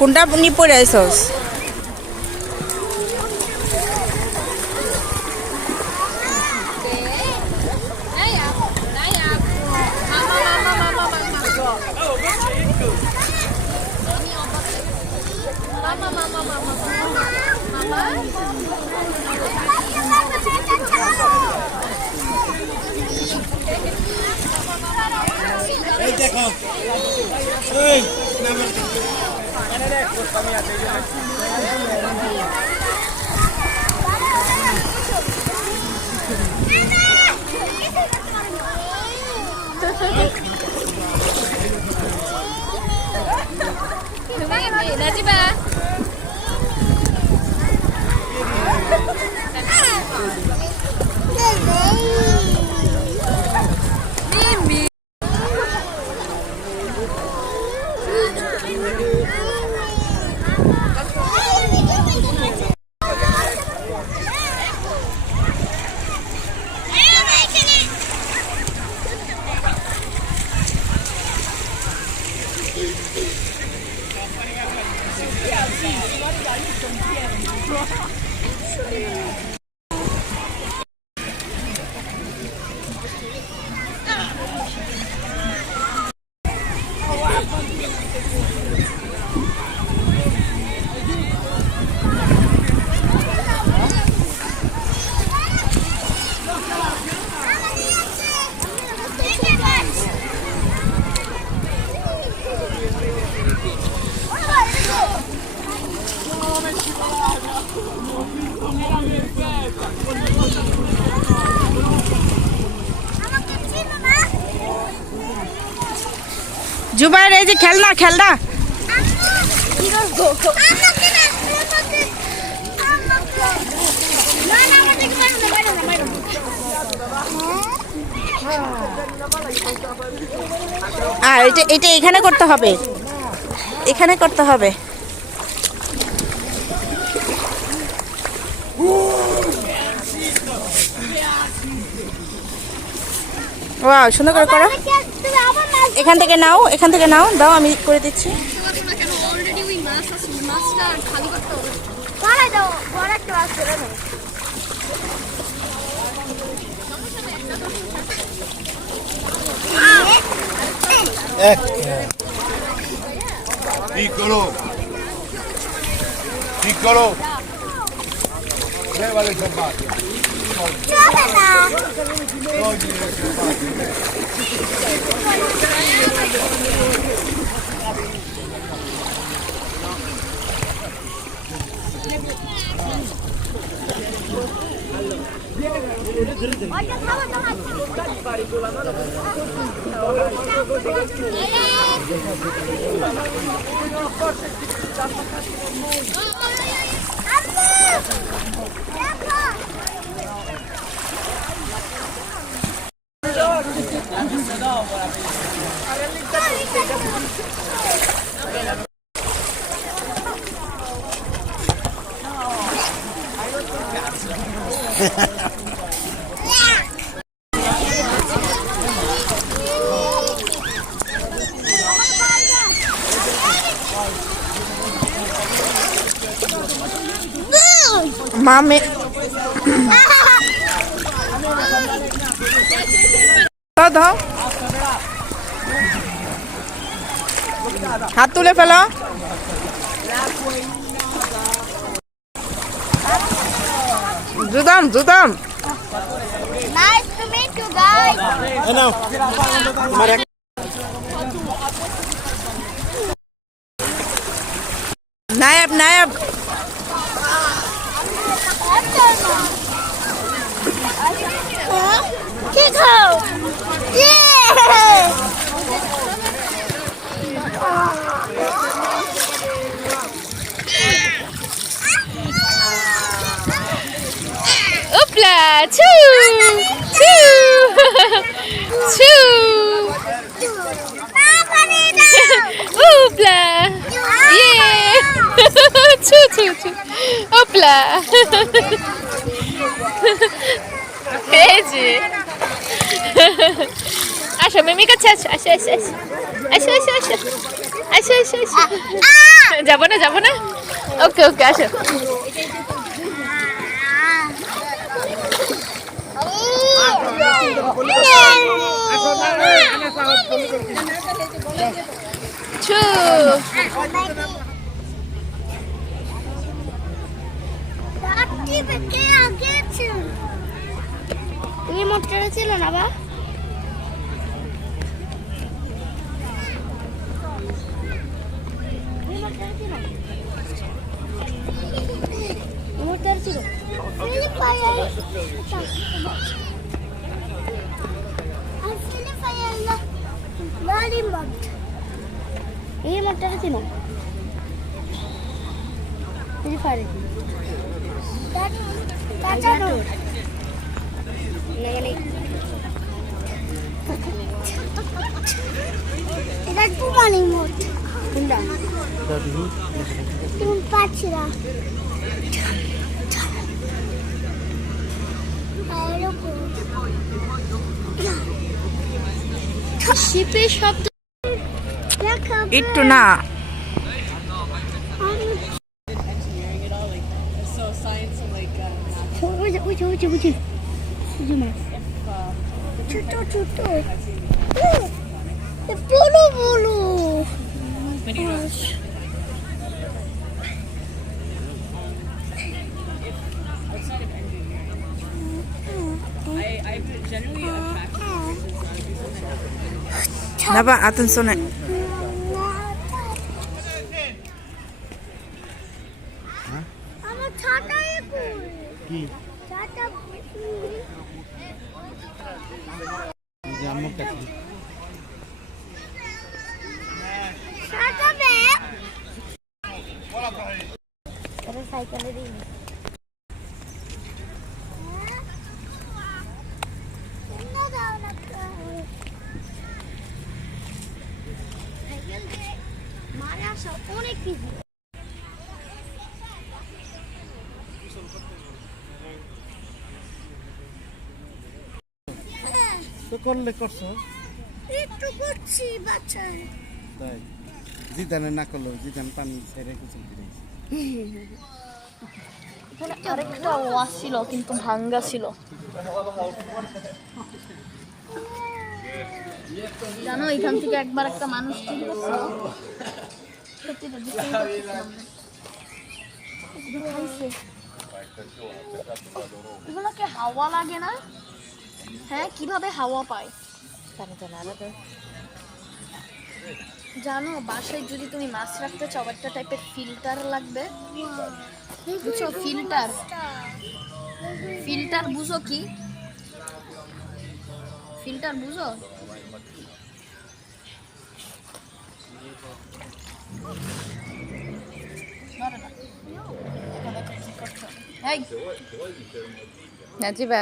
কোনটা নি পরে আইছস? এই দেখো এই নাম আরে রে আমি আছে Najiba. Mimi. জুবাইর এই যে খেলনা খেলনা আর এটা এখানে করতে হবে, এখানে করতে হবে। ওয়াও সুন্দর করে করো। এখান থেকে নাও, এখান থেকে নাও, দাও আমি করে দিচ্ছি। Piccolo, piccolo, leva le ciabatte. মামে দাও, হাত তুলে ফেলো। জুদাম জুদাম Nice to meet you guys. নায়ব নায়ব Kiko. Yeah. Oopla! Choo! Choo! Choo! Oopla! Yeah! Choo choo choo! Oopla! এই যে আসো মিমি কাছে আসো আসো আসো আসো আসো আসো আসো আসো আসো আসো যাবো না যাবো না, ওকে ওকে আসো। ছু তুমি মোটরে ছিল না বা মোটর ছিল এই মোটর ছিল এটা টু মানি মোট কোনটা তুমি পাচ্ছি না শিপের শব্দ একটু না ছোট ছোট বলো বলো Napa atun sone. আমার ছাতায় কি ছাতা যে আমার কাছে ছাতা বে এটা সাইকেলে দিই মারা সব অনেক কিছু তো করলে করছো একটু করছি বাচ্চা তাই জিদানে না করলো জিদান পানি ছেড়ে কিছু দিয়েছে আরেকটা ওয়াজ ছিল কিন্তু ভাঙ্গা ছিল, জানো এখান থেকে একবার একটা মানুষ ঠিক করছিল, সত্যি তো এগুলোকে হাওয়া লাগে না? হ্যাঁ, কিভাবে হাওয়া পায় জানো? বাসায় যদি তুমি মাছ রাখতে চাও একটা টাইপের ফিল্টার লাগবে, বুঝছো? ফিল্টার ফিল্টার বুঝো কি? ফিল্টার বুঝো? নাজিবা